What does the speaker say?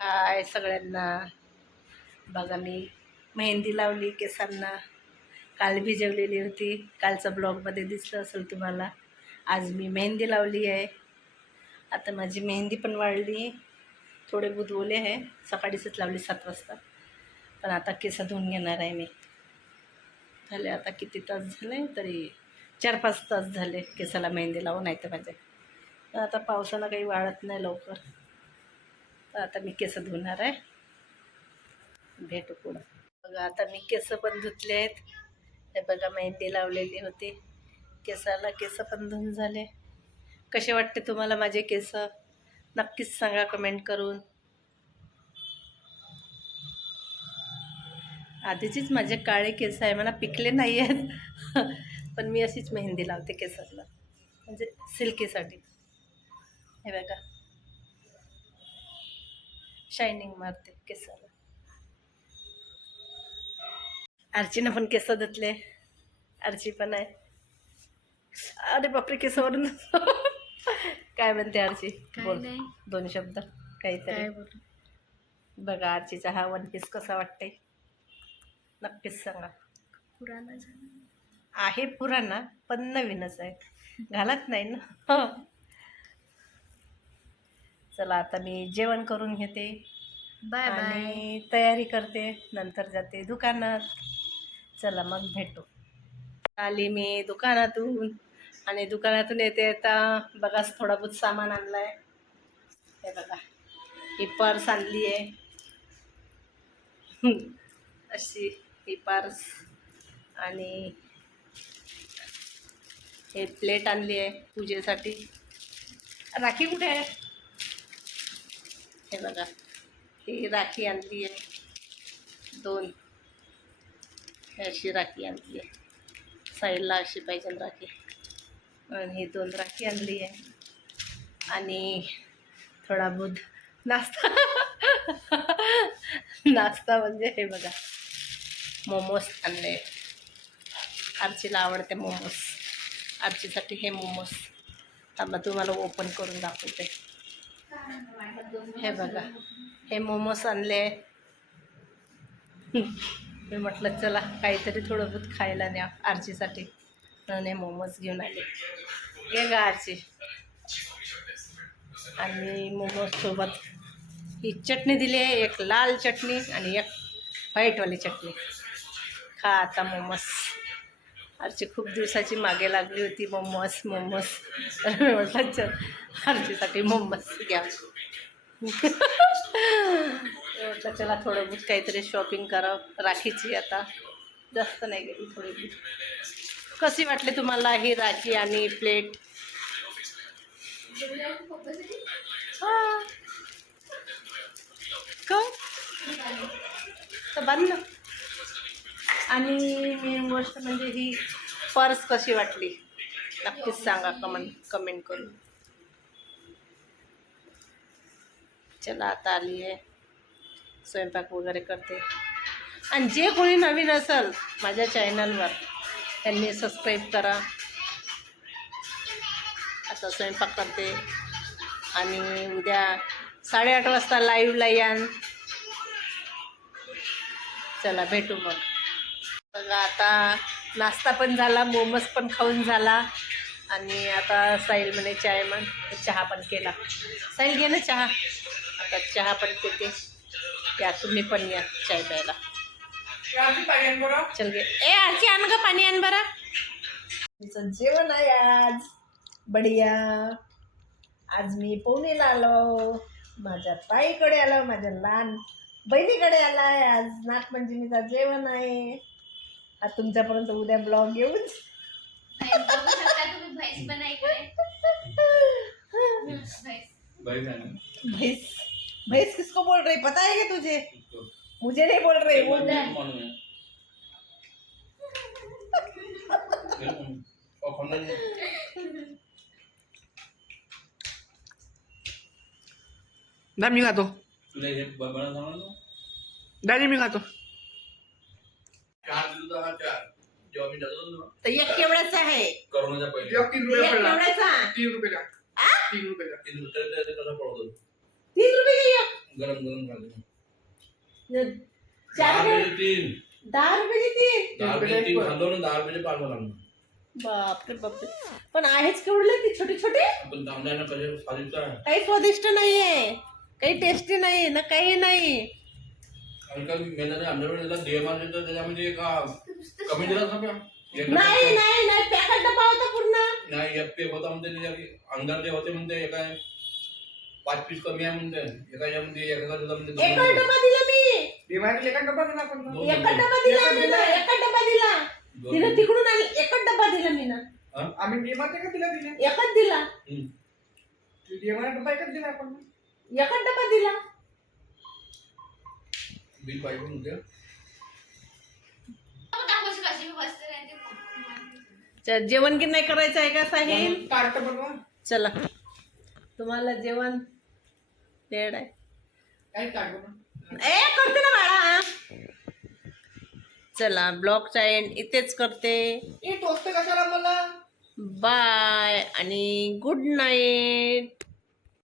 हाय सगळ्यांना. बघा मी मेहंदी लावली केसांना. काल भिजवलेली होती. कालचा ब्लॉगमध्ये दिसलं असेल तुम्हाला. आज मी मेहंदी लावली आहे. आता माझी मेहंदी पण वाढली. थोडे बुधवले आहे. सकाळीच लावली सात वाजता. पण आता केस धुवून घेणार आहे मी. झाले आता किती तास झाले? तरी चार पाच तास झाले केसाला मेहंदी लावून आहे तर माझ्या आता पावसानं काही वाळत नाही लवकर. तर आता मी केस धुणार आहे. भेटू पुढं. बघा आता मी केस पण धुतले आहेत. हे बघा मेहंदी लावलेली होती. केसाला केस पण धुवून झाले. कसे वाटते तुम्हाला माझे केस? नक्कीच सांगा कमेंट करून. आधीचीच माझे काळे केस आहे. मला पिकले नाही आहेत. पण मी अशीच मेहंदी लावते केसाला म्हणजे सिल्कीसाठी. हे बघा. शायनिंग मारते केसाला. आरचीनं पण केस धुतले. आरची पण आहे. अरे बापरे केसावरून. काय म्हणते आरची? बोल. दोन शब्द. काहीतरी. बघा आरचीचा हा वन पीस कसा वाटते नक्कीच सांगा. पुराणा आहे पुराणा पण नवीनच आहे. घालत नाही ना. चला आता मी जेवण करून घेते. Bye bye. तयारी करते नंतर जाते दुकानात. चला मग भेटू. आली मी दुकानातून आणि दुकानातून येते आता. बघाच थोडा बहुत सामान आणलं आहे हे बघा ही पर्स आणली आहे. अशी ही पर्स आणि हे प्लेट आणली आहे पूजेसाठी. राखी कुठे आहे? हे बघा. ही राखी आणली आहे. दोन. अशी राखी आणली आहे. साईडला अशी पाहिजे राखी. आणि ही दोन राखी आणली आहे. आणि थोडा बहुत नाश्ता. नाश्ता म्हणजे हे बघा. मोमोज आणले. आरचीला आवडते मोमोज आरचीसाठी हे मोमोज थांबा तुम्हाला ओपन करून दाखवते. हे बघा हे मोमोज आणले. मी म्हटलं चला काहीतरी थोडं बहुत खायला न्या आरचीसाठी म्हणून हे मोमोज घेऊन आले. घे गा आरची आणि मोमोजसोबत ही चटणी दिली आहे एक लाल चटणी आणि एक व्हाईटवाली चटणी. खा आता मोमोज. आरची खूप दिवसाची मागे लागली होती मोमोस मोमोस तर मी म्हटलं चल आरचीसाठी मोमोस घ्या. म्हटलं चला थोडं बहुत काहीतरी शॉपिंग करावं राखीची आता. जास्त नाही गेली थोडी बहुत कशी वाटली तुम्हाला ही राखी आणि प्लेट हां. का? तर ना आणि मेन गोष्ट म्हणजे ही पर्स कशी वाटली? नक्कीच सांगा कमेंट कमेंट करून. चला आता आली आहे. स्वयंपाक वगैरे करते. आणि जे कोणी नवीन असेल माझ्या चॅनलवर त्यांनी सबस्क्राईब करा. आता स्वयंपाक करते. आणि उद्या साडेआठ वाजता लाईव्हला यान. चला भेटू मग. बघा आता नाश्ता पण झाला मोमोज पण खाऊन झाला. आणि आता साईल म्हणे चाय म्हण. चहा पण केला. साईल घे ना चहा. आता चहा पण पिते. या तुम्ही पण या चाय प्यायला. चल गे ए आणखी आण ग पाणी आण बरं. तिचं जेवण आहे आज. बढिया. आज मी पवनीला आलो. माझ्या ताईकडे आलो माझ्या लहान बहिणीकडे आला आहे आज नागपंचमीचं जेवण आहे. आज तुमच्यापर्यंत उद्या ब्लॉग येऊन. भैंस भैंस. किसको बोल रही? पता है क्या तुझे? मुझे नहीं बोल रही वो नाही मी खातो तुला हे मी खातो चार दिवस हा चार जेव्हा मी जातो ना तर एक केवढ्याचा आहे? करोनाच्या पहिले. एक तीन एक रुपये पडला. केवढ्याचा तीन रुपये का आ? तीन रुपये का तीन रुपये ते- ते कसं पडत? होतं तीन रुपये का एक? गरम गरम चार दहा रुपयाचे तीन. दहा रुपयाची तीन? दहा रुपयाचे तीन खाल्लो ना दहा रुपयाचे पाच लागलो. बापरे बापरे. पण आहेच केवढले ती छोटे छोटे? आपण काही स्वादिष्ट नाहीये. काही टेस्टी नाही ना काही नाही. कारण का अंडरवेळ दिला तर त्याच्यामध्ये एका कमी दिला का नाही नाही नाही पॅकेट डबा होता पूर्ण. नाही एक पेप होता म्हणते त्याच्या अंगार जे होते म्हणते एका पाच पीस कमी आहे म्हणते एका याच्यामध्ये एका दिला म्हणते एकच दिले. डबा दिला मी. डिमार्टला एका डबा दिला आपण दोन एकच दिले. डबा दिला मी ना एकच डबा दिला. दोन तिनं. तिकडून आली एकच डबा दिला मी ना. आम्ही डिमार्ट का दिला दिले एकच दिला. हम्म. डिमार्ट डबा एकच दिला आपण एकच डबा दिला. बिल पाहिजे म्हणते. जेवण की नाही करायचं आहे का साहिल? ताट बनवा चला. तुम्हाला जेवण वेळ आहे. ताट बनवा ए करते ना बाळा. चला ब्लॉगचा एंड इथेच करते. ए टोस्ट कशाला मला? बाय. आणि गुड नाईट.